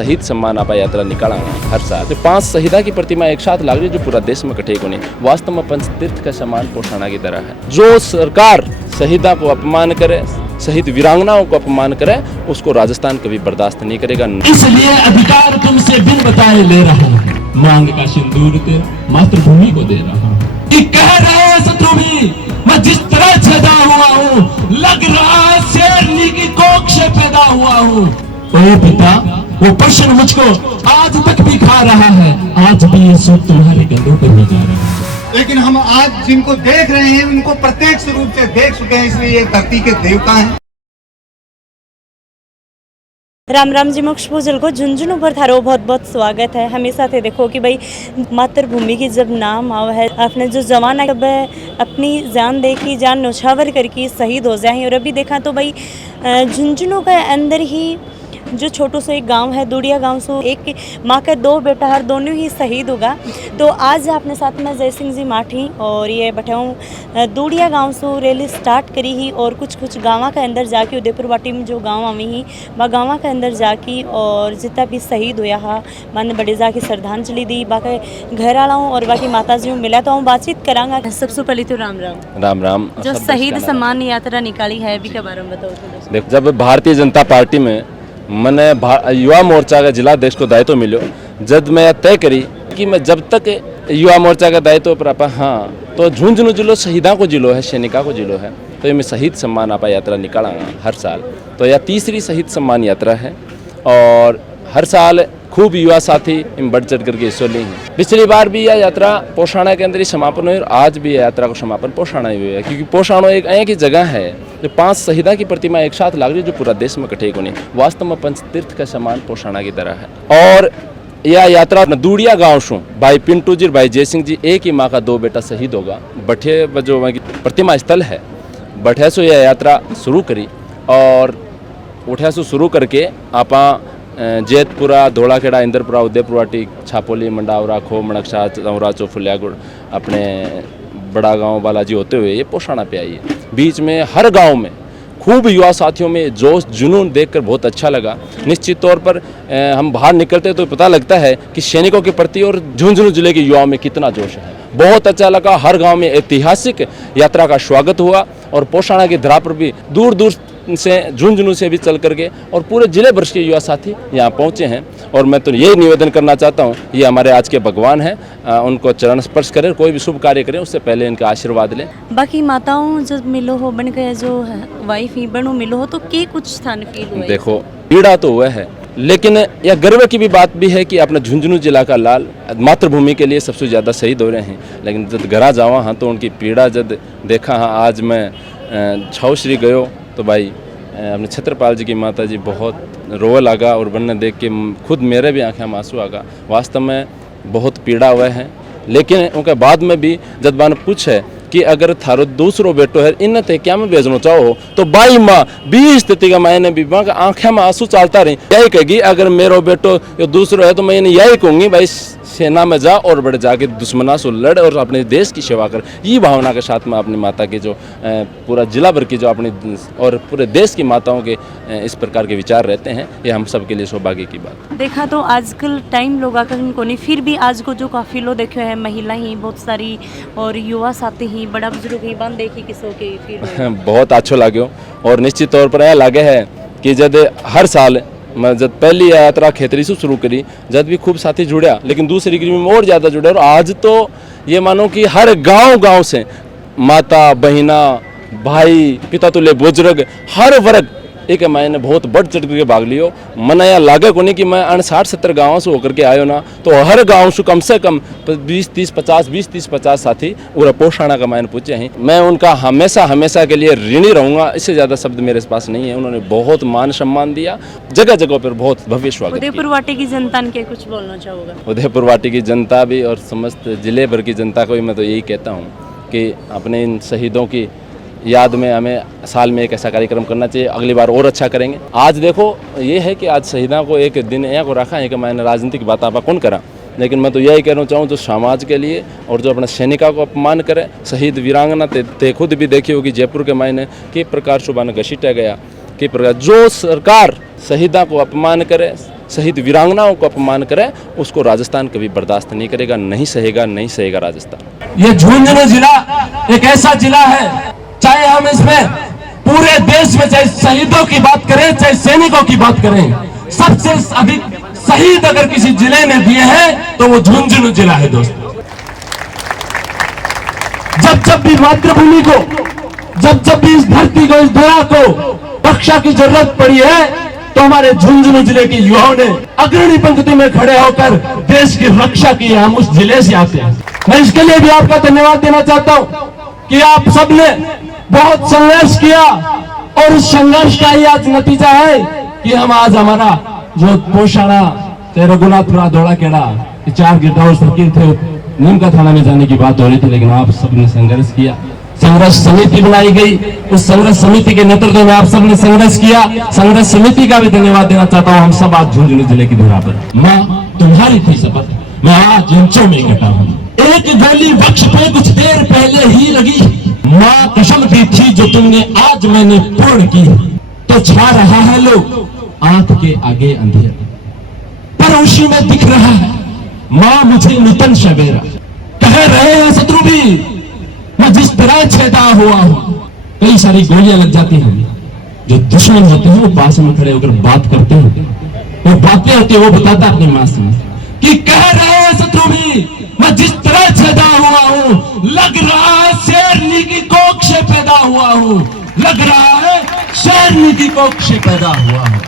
शहीद सम्मान आपा यात्रा निकाला हर साल तो 5 शहीदा की प्रतिमा एक साथ लाग रही जो पूरा देश में कटे कोने वास्तव में पंचतीर्थ का सम्मान पोषाणा की तरह है। जो सरकार शहीदा को अपमान करे, शहीद वीरांगनाओं को अपमान करे, उसको राजस्थान कभी बर्दाश्त नहीं करेगा। इसलिए अधिकार तुमसे बिन बताए ले रहा हूं, मांग का सिंदूर मातृभूमि को दे रहा हूं। कह रहे हैं शत्रु भी मैं जिस तरह पैदा हुआ हूं, लग रहा है शेरनी की कोख से पैदा हुआ हूं। ओ पिता, वो प्रश्न मुझको आज तक भी खा रहा है, आज भी ये सूप तुम्हारे कंधों पर ही जा रहा है। लेकिन हम आज जिनको देख रहे हैं उनको प्रत्यक्ष रूप से देख चुके हैं, इसलिए ये धरती के देवता हैं। राम राम जी, मोक्ष पूजल को झुंझुनू पर थारो बहुत बहुत स्वागत है। हमेशा से देखो कि भाई मातृभूमि की जब नाम आवा है, आपने जो जवान जब अपनी जान दे की, जान न्यौछावर करके शहीद हो जाए। और अभी देखा तो भाई झुंझुनू के अंदर ही जो छोटू सा एक गांव है दूड़िया गांव से, एक माँ के 2 बेटा हर दोनों ही शहीद होगा। तो आज अपने साथ में जय सिंह जी माठी और ये बठाऊँ दूड़िया गांव से रैली स्टार्ट करी ही और कुछ गाँव के अंदर जाके उदयपुर वाटी में जो गांव आवी ही वह गाँव के अंदर जाके और जितना भी शहीद होया हा मैंने बड़े जाके श्रद्धांजलि दी। बाकी घर वालों और बाकी माता जी मिला तो हम बातचीत करांगा। सबसे पहले तो राम राम। राम राम। जो शहीद सम्मान यात्रा निकाली है अभी के बारे में बताओ। देखो, जब भारतीय जनता पार्टी में मैंने युवा मोर्चा का जिला अध्यक्ष को दायित्व मिलो, जब मैं तय करी कि मैं जब तक युवा मोर्चा का दायित्व पर आपा तो झुंझुनू जिलो शहीदा को जिलो है, सैनिका को जिलो है, तो ये मैं शहीद सम्मान आपा यात्रा निकाला हर साल। तो यह तीसरी शहीद सम्मान यात्रा है और हर साल खूब युवा साथी इन बढ़ चढ़ करके हिस्सा ली हैं। पिछली बार भी यह यात्रा पोषाणा के अंदर ही समापन हुई और आज भी यह यात्रा को समापन पोषाणा ही हुई है, क्योंकि पोषाणा एक ऐसी जगह है जो 5 शहीदा की प्रतिमा एक साथ लाग रही जो पूरा देश में कटे को नहीं, वास्तव में पंचतीर्थ का सम्मान पोषाणा की तरह है। और यह यात्रा दूड़िया गाँव से भाई पिंटू जी भाई जय सिंह जी, एक ही माँ का 2 बेटा शहीद होगा, बठे जो प्रतिमा स्थल है बठे से यह यात्रा शुरू करी और उठे से शुरू करके आपा जेतपुरा, धोलाखेड़ा, इंदरपुरा, उदयपुर वाटी, छापोली, मंडावरा, खो, मणकशा, चौरा, चौफुलियागुड़, अपने बड़ा गांव बालाजी होते हुए ये पोषाणा पे आई है। बीच में हर गांव में खूब युवा साथियों में जोश जुनून देखकर बहुत अच्छा लगा। निश्चित तौर पर हम बाहर निकलते तो पता लगता है कि सैनिकों के प्रति और झुंझुनू जिले के युवाओं में कितना जोश है। बहुत अच्छा लगा। हर गांव में ऐतिहासिक यात्रा का स्वागत हुआ और पोषाणा की धरा पर भी दूर दूर से झुंझुनू से भी चल करके और पूरे जिले भर के युवा साथी यहाँ पहुँचे हैं। और मैं तो यही निवेदन करना चाहता हूँ, ये हमारे आज के भगवान हैं, उनको चरण स्पर्श करें, कोई भी शुभ कार्य करें उससे पहले इनका आशीर्वाद लें। बाकी माताओं जब मिलो हो बन गए, जो वाइफ ही बनो मिलो हो, तो के कुछ स्थान फील हुआ? देखो, पीड़ा तो हुआ है, लेकिन यह गर्व की भी बात भी है कि अपना झुंझुनू जिला का लाल मातृभूमि के लिए सबसे ज़्यादा शहीद हो रहे हैं। लेकिन जब घरा जावा हाँ तो उनकी पीड़ा जब देखा हाँ, आज मैं छावश्री गयो तो भाई अपने छत्रपाल जी की माता जी बहुत रोए लगा और बनने देख के खुद मेरे भी आंखें में आंसू आगा। वास्तव में बहुत पीड़ा हुआ है। लेकिन उनके बाद में भी जब मैंने पूछे कि अगर थारो दूसरो बेटो है इन ते क्या में भेजना चाहो तो बाई माँ 20 स्थिति का मैंने भी माँ आंखें में आंसू चलता रही, यही कहेगी अगर मेरो बेटो यो दूसरो है तो मैं इन्हें यही कहूँगी भाई सेना में जा और बड़े जाके दुश्मना से लड़ और अपने देश की सेवा कर। ये भावना के साथ में अपनी माता के जो पूरा जिला भर की जो अपनी और पूरे देश की माताओं के इस प्रकार के विचार रहते हैं, ये हम सब के लिए सौभाग्य की बात। देखा तो आजकल टाइम लोग आकर को नहीं, फिर भी आज को जो काफिलो देखे है महिला ही बहुत सारी और युवा साथी ही बड़ा बुजुर्ग ही बन देखी किसों के फिर बहुत अच्छा लगे। और निश्चित तौर पर यह लगे है कि जब हर साल मैं जब पहली यात्रा खेतरी से शुरू करी जब भी खूब साथी जुड़ा, लेकिन दूसरी गिरी में और ज़्यादा जुड़े और आज तो ये मानो कि हर गांव से माता बहिना भाई पिता तुल्य बुजुर्ग हर वर्ग एक मैंने बहुत बढ़ चढ़ करके भाग लियो। मन यहाँ लागे को नहीं कि मैं 60-70 गाँव से होकर के आयो ना, तो हर गांव से कम 20-30-50 साथी पूरा पोषाणा का मैंने पूछे हैं। मैं उनका हमेशा के लिए ऋणी रहूँगा, इससे ज़्यादा शब्द मेरे पास नहीं है। उन्होंने बहुत मान सम्मान दिया, जगह जगह पर बहुत भव्य स्वागत। उदयपुर वाटी की जनता के कुछ बोलना चाहूँगा? उदयपुर वाटी की जनता भी और समस्त जिले भर की जनता को भी मैं तो यही कहता हूँ कि अपने इन शहीदों की याद में हमें साल में एक ऐसा कार्यक्रम करना चाहिए, अगली बार और अच्छा करेंगे। आज देखो ये है कि आज शहीदा को एक दिन यहाँ को रखा है कि मैंने राजनीतिक बात आप कौन करा, लेकिन मैं तो यही कहना चाहूँ जो समाज के लिए और जो अपने सैनिका को अपमान करे, शहीद वीरांगना ते खुद भी देखी होगी जयपुर के मायने किस प्रकार सुबह घसीटा गया, किस प्रकार जो सरकार शहीदा को अपमान करे, शहीद वीरांगनाओं को अपमान करे, उसको राजस्थान कभी बर्दाश्त नहीं करेगा, नहीं सहेगा राजस्थान। ये झुंझुनू जिला एक ऐसा जिला है, चाहे हम इसमें पूरे देश में चाहे शहीदों की बात करें चाहे सैनिकों की बात करें, सबसे अधिक शहीद अगर किसी जिले ने दिए हैं तो वो झुंझुनू जिला है दोस्तों। जब भी मातृभूमि को, जब भी इस धरती को, इस धरा को रक्षा की जरूरत पड़ी है तो हमारे झुंझुनू जिले के युवाओं ने अग्रणी पंक्ति में खड़े होकर देश की रक्षा की। हम उस जिले से आते हैं। मैं इसके लिए भी आपका धन्यवाद देना चाहता हूं कि आप सबने बहुत संघर्ष किया और उस संघर्ष का ही आज नतीजा है कि हम आज हमारा जो पोषाणा, रघुनाथपुरा, धोड़ा केड़ा, 4 गिरदावर सर्किल थे, नीमका थाना में जाने की बात हो रही थी, लेकिन आप सबने संघर्ष किया। संघर्ष समिति बनाई गई, उस संघर्ष समिति के नेतृत्व में आप सबने संघर्ष किया। संघर्ष समिति का भी धन्यवाद देना चाहता हूं। हम सब आज झुंझुनू जिले की धरा पर, मां तुम्हारी थी शपथ, मैं आज इंचों में कटा हूं। एक गोली वृक्ष पे कुछ देर पहले ही लगी, मां कसम दी थी जो तुमने आज मैंने पूर्ण की। तो छा रहा है लोग आंख के आगे अंधेरा, पर उसी में दिख रहा है मां मुझे नूतन सवेरा। कह रहे हैं शत्रु भी मैं जिस तरह छेदा हुआ हूं। कई सारी गोलियां लग जाती हैं, जो दुश्मन होते हैं वो पास में खड़े होकर बात करते हैं, वो बातें होती है, वो बताता अपनी मां से कि कह रहे हैं शत्रु भी मैं जिस तरह छेदा हुआ हूं, लग रहा है शेरनी की कोख से पैदा हुआ हूं, लग रहा है शेरनी की कोख से पैदा हुआ हूं।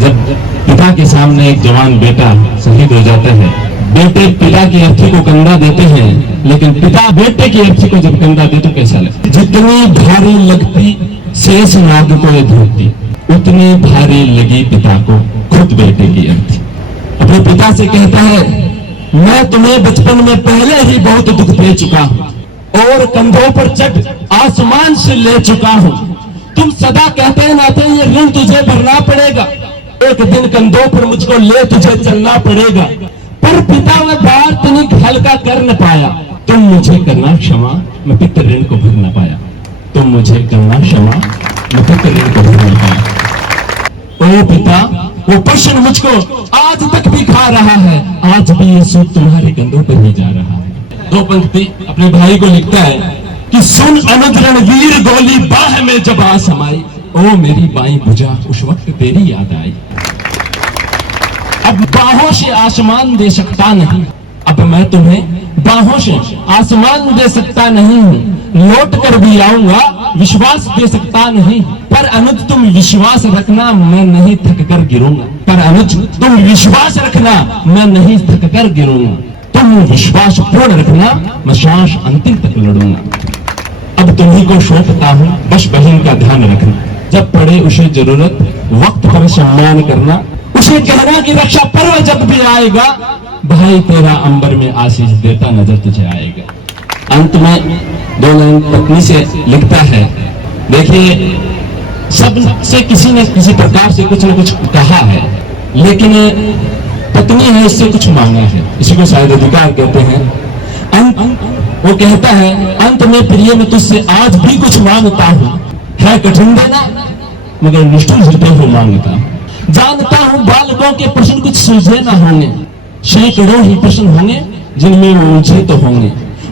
जब पिता के सामने एक जवान बेटा शहीद हो जाता है, बेटे पिता की अर्थी को कंधा देते हैं, लेकिन पिता बेटे की अर्थी को जब कंधा दे तो कैसा लगता? जितनी भारी लगती शेष नाग को ये धरती, उतनी भारी लगी पिता को खुद बेटे की अर्थी। अपने पिता से कहता है मैं तुम्हें बचपन में पहले ही बहुत दुख दे चुका हूं और कंधों पर चढ़ आसमान से ले चुका हूं। तुम सदा कहते नाते ये ऋण तुझे भरना पड़ेगा, एक दिन कंधों पर मुझको ले तुझे चलना पड़ेगा। पर पिता वह भार तनिक हल्का कर न पाया, तुम मुझे करना क्षमा, मैं पितृ ऋण को भर न पाया। तुम मुझे करना क्षमा, मैं पितृ ऋण को भर न पाया। ओ पिता, वो प्रश्न मुझको आज तक भी खा रहा है, आज भी ये सुख तुम्हारे कंधों पर ही जा रहा है। 2 पंक्ति अपने भाई को लिखता है कि सुन अनुज रणवीर गोली बाह में जब आ समाई, ओ मेरी बाई भुजा उस वक्त तेरी याद आई। अब बाहों से आसमान दे सकता नहीं, अब मैं तुम्हें बाहों से आसमान दे सकता नहीं हूँ, लौट कर भी आऊंगा विश्वास दे सकता नहीं। पर अनुज तुम विश्वास रखना मैं नहीं थक कर गिरूंगा, पर अनुज तुम विश्वास रखना मैं नहीं थक कर गिरूंगा। तुम विश्वास पूर्ण रखना मैं सांस अंतिम तक लड़ूंगा। अब तुम्ही को सौंपता हूँ बस बहन का ध्यान रखना, जब पड़े उसे जरूरत वक्त पर सम्मान करना, उसे कहना कि रक्षा पर्व जब भी आएगा भाई तेरा अंबर में आशीष देता नजर तुझे आएगा। अंत में 2 लाइन पत्नी से लिखता है, देखिए सब से किसी ने किसी प्रकार से कुछ न कुछ कहा है, लेकिन पत्नी है इससे कुछ मांगा है, इसी को शायद अधिकार कहते हैं। वो कहता है अंत में प्रिय मैं तुझसे आज भी कुछ मांगता हूँ, है कठिन देना मगर निष्ठुर हृदय हो मांगता हूँ। जानता हूँ बालकों के प्रश्न कुछ सुलझे ना होंगे, सैकड़ों ही प्रश्न होंगे जिनमें वो उलझे तो होंगे।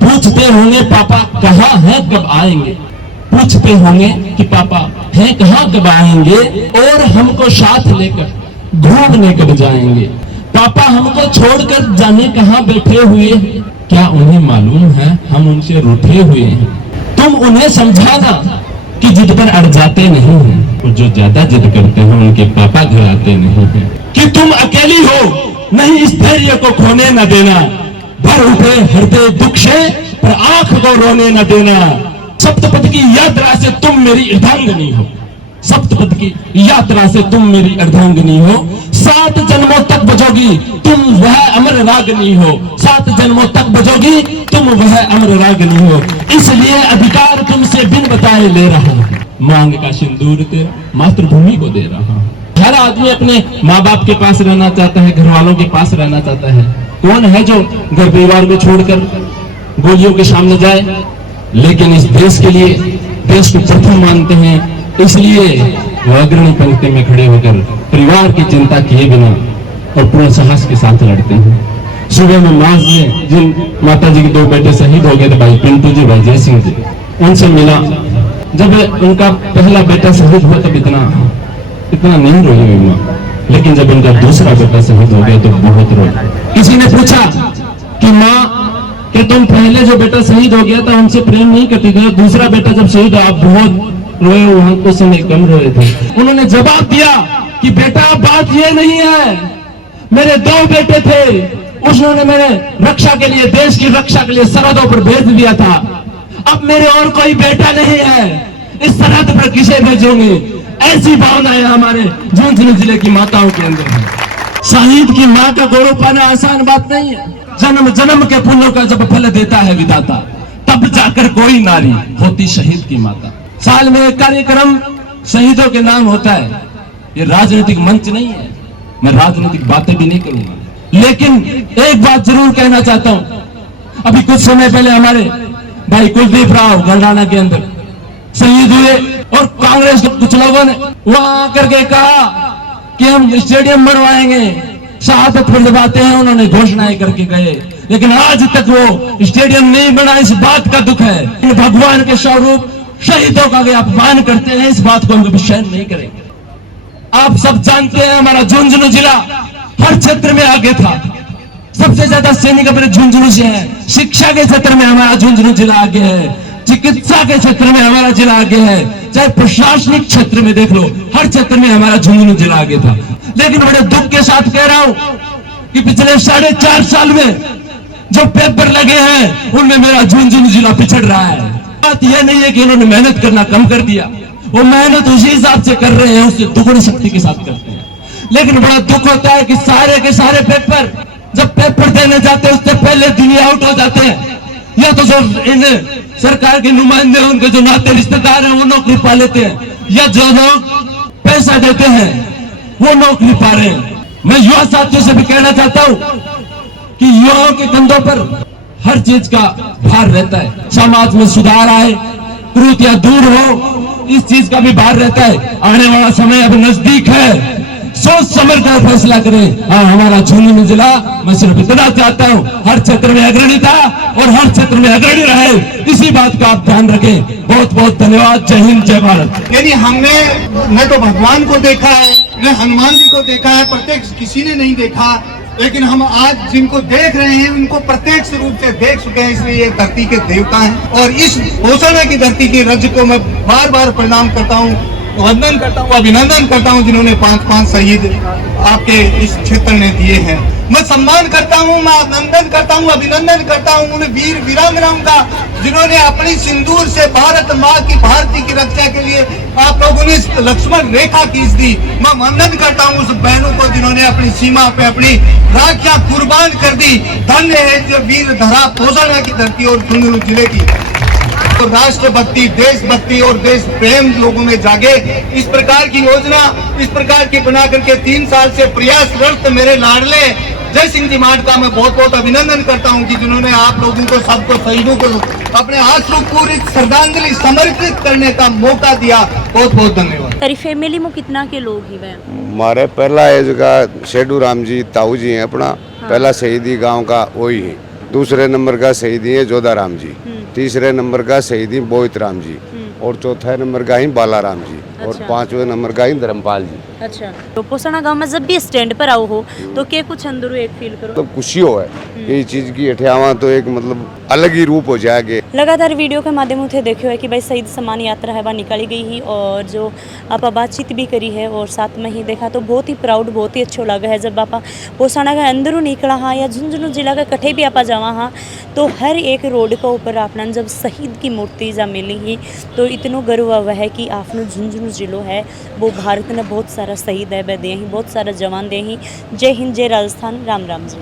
पूछते होंगे पापा कहाँ हैं कब आएंगे, पूछते होंगे कि पापा हैं कहाँ कब आएंगे, और हमको साथ लेकर घूमने कब जाएंगे। पापा हमको छोड़कर जाने कहाँ बैठे हुए हैं, क्या उन्हें मालूम है हम उनसे रूठे हुए हैं। तुम उन्हें समझाना कि जिद पर अड़ जाते नहीं हैं, और जो ज्यादा जिद करते हैं उनके पापा घर आते नहीं हैं। कि तुम अकेली हो नहीं इस धैर्य को खोने न देना, भर उठे हृदय दुख से पर आंख को रोने न देना। सप्तपद की यात्रा से तुम मेरी अर्धांगिनी हो, सप्तपद की यात्रा से तुम मेरी अर्धांगिनी हो। 7 जन्मों तक बजोगी तुम वह अमर रागनी हो, 7 जन्मों तक बजोगी तुम वह अमर रागनी हो। इसलिए अधिकार तुमसे बिन बताए ले रहा हूं, मांग का सिंदूर तेरा मातृभूमि को दे रहा हूं। हर आदमी अपने माँ बाप के पास रहना चाहता है, घर वालों के पास रहना चाहता है। कौन है जो घर परिवार को छोड़कर गोलियों के सामने जाए, लेकिन इस देश के लिए देश को प्रथम मानते हैं। इसलिए वो अग्रणी पंक्ति में खड़े होकर परिवार की चिंता किए बिना और पूरे साहस के साथ लड़ते हैं। सुबह में मास में जिन माता जी के 2 बेटे शहीद हो गए थे, भाई पिंटू जी, भाई जय सिंह जी, उनसे मिला। जब उनका पहला बेटा शहीद हुआ तब इतना नहीं रोई हुई माँ, लेकिन जब उनका दूसरा बेटा शहीद हो गया तो बहुत रोई। किसी ने पूछा कि माँ कि तुम पहले जो बेटा शहीद हो गया था उनसे प्रेम नहीं करती थी, दूसरा बेटा जब शहीद हुआ आप बहुत रोए, वहां कुछ समय कम रोए थे। उन्होंने जवाब दिया कि बेटा बात ये नहीं है, मेरे 2 बेटे थे, उसने मेरे रक्षा के लिए, देश की रक्षा के लिए सरहदों पर भेज दिया था। अब मेरे और कोई बेटा नहीं है, इस सरहद पर किसे भेजोगे? ऐसी भावनाएं हमारे झुंझुनू जिले की माताओं के अंदर है। शहीद की मां का गौरव पाना आसान बात नहीं है। जन्म जन्म के पुण्यों का जब फल देता है विधाता, तब जाकर कोई नारी होती शहीद की माता। साल में एक कार्यक्रम शहीदों के नाम होता है। ये राजनीतिक मंच नहीं है, मैं राजनीतिक बातें भी नहीं करूंगा, लेकिन एक बात जरूर कहना चाहता हूं। अभी कुछ समय पहले हमारे भाई कुलदीप राव गलराना के अंदर शहीद हुए और कांग्रेस के कुछ लोगों ने वहां आकर के कहा कि हम स्टेडियम बनवाएंगे, शहादत पर जबाते हैं, उन्होंने घोषणाएं करके गए, लेकिन आज तक वो स्टेडियम नहीं बना। इस बात का दुख है। भगवान के स्वरूप शहीदों का वे अपमान करते हैं, इस बात को हम कभी सहन नहीं करेंगे। आप सब जानते हैं हमारा झुंझुनू जिला हर क्षेत्र में आगे था। सबसे ज्यादा सैनिक अपने झुंझुनू से है। शिक्षा के क्षेत्र में हमारा झुंझुनू जिला आगे है, चिकित्सा के क्षेत्र में हमारा जिला आगे है, चाहे प्रशासनिक क्षेत्र में देख लो, हर क्षेत्र में हमारा झुंझुनू जिला आगे था। लेकिन बड़े दुख के साथ कह रहा हूं कि पिछले 4.5 साल में जो पेपर लगे हैं उनमें मेरा झुंझुनू जिला पिछड़ रहा है। बात यह नहीं है कि उन्होंने मेहनत करना कम कर दिया, वो मेहनत उसी हिसाब से कर रहे हैं, उससे दुगनी शक्ति के साथ करते हैं। लेकिन बड़ा दुख होता है कि सारे के सारे पेपर जब पेपर देने जाते हैं उससे पहले दिन आउट हो जाते हैं, या तो जो इन सरकार के नुमाइंदे उनके जो नाते रिश्तेदार हैं वो नौकरी पा लेते हैं, या जो लोग पैसा देते हैं वो नौकरी पा रहे हैं। मैं युवा साथियों से भी कहना चाहता हूं कि युवाओं के कंधों पर हर चीज का भार रहता है। समाज में सुधार आए, कुरीतियां दूर हो, इस चीज का भी भार रहता है। आने वाला समय अब नजदीक है, सोच समझ कर फैसला करें। हाँ, हमारा झुंझुनू जिला, मैं सिर्फ इतना चाहता हूं, हर क्षेत्र में अग्रणी था और हर क्षेत्र में अग्रणी रहे, इसी बात का आप ध्यान रखें। बहुत बहुत धन्यवाद। जय हिंद, जय भारत। यानी हमने न तो भगवान को देखा है, न हनुमान जी को देखा है, प्रत्यक्ष किसी ने नहीं देखा, लेकिन हम आज जिनको देख रहे हैं उनको प्रत्यक्ष रूप से देख चुके हैं, इसलिए ये धरती के देवता हैं। और इस घोषणा की धरती की रज को मैं बार बार प्रणाम करता हूँ, वंदन करता हूँ, अभिनंदन करता हूँ, जिन्होंने 5-5 शहीद आपके इस क्षेत्र ने दिए हैं। मैं सम्मान करता हूँ, मैं अभिनंदन करता हूँ, अभिनंदन करता हूँ उन वीर वीरांगनाओं का जिन्होंने अपनी सिंदूर से भारत माँ की, भारती की रक्षा के लिए आप लोगों ने लक्ष्मण रेखा खींच दी। मैं वंदन करता हूँ उस बहनों को जिन्होंने अपनी सीमा पे अपनी राखियां कुर्बान कर दी। धन्य है जो वीर धरा पोषण की धरती और झुंझुनू जिले की। तो राष्ट्रभक्ति, देशभक्ति और देश प्रेम लोगों में जागे। इस प्रकार की योजना, इस प्रकार की बना करके 3 साल से प्रयासरत मेरे लाडले जय सिंह जी माट का मैं बहुत बहुत अभिनंदन करता हूं कि जिन्होंने आप लोगों को, सबको, शहीदों को अपने आश्रुपूरित श्रद्धांजलि समर्पित करने का मौका दिया। बहुत बहुत धन्यवाद। तारी फैमिली में कितना के लोग ही वे? हमारे पहला एज का शेडू राम जी ताऊ जी हैं अपना, पहला शहीदी गांव का वही है। दूसरे नंबर का शहीदी है जोधा राम जी, तीसरे नंबर का शहीदी बोहित राम जी, और चौथे नंबर का ही बाला राम जी, और 5वें नंबर का ही धर्मपाल जी। अच्छा, तो पोसना गांव में जब भी स्टैंड पर आओ हो तो क्या कुछ अंदर एक फील करो? तो खुशी हो है ये चीज की अठियावा तो एक मतलब अलग ही रूप हो जाएगा। लगातार वीडियो के माध्यम से देखियो है कि भाई शहीद सम्मान यात्रा है वह निकाली गई ही, और जो आप बातचीत भी करी है और साथ में ही देखा तो बहुत ही प्राउड, बहुत ही अच्छा लगा है जब आप पोसाना का अंदरों निकला हाँ या झुंझुनू जिला का कठे भी आप जावा हाँ तो हर एक रोड का ऊपर आपने जब शहीद की मूर्ति जा मिली ही तो इतना गर्व हुआ है कि आपने झुंझुनू जिलो है वो भारत ने बहुत सारा शहीद है दे ही, बहुत सारा जवान दे ही। जय हिंद, जय राजस्थान, राम राम जी।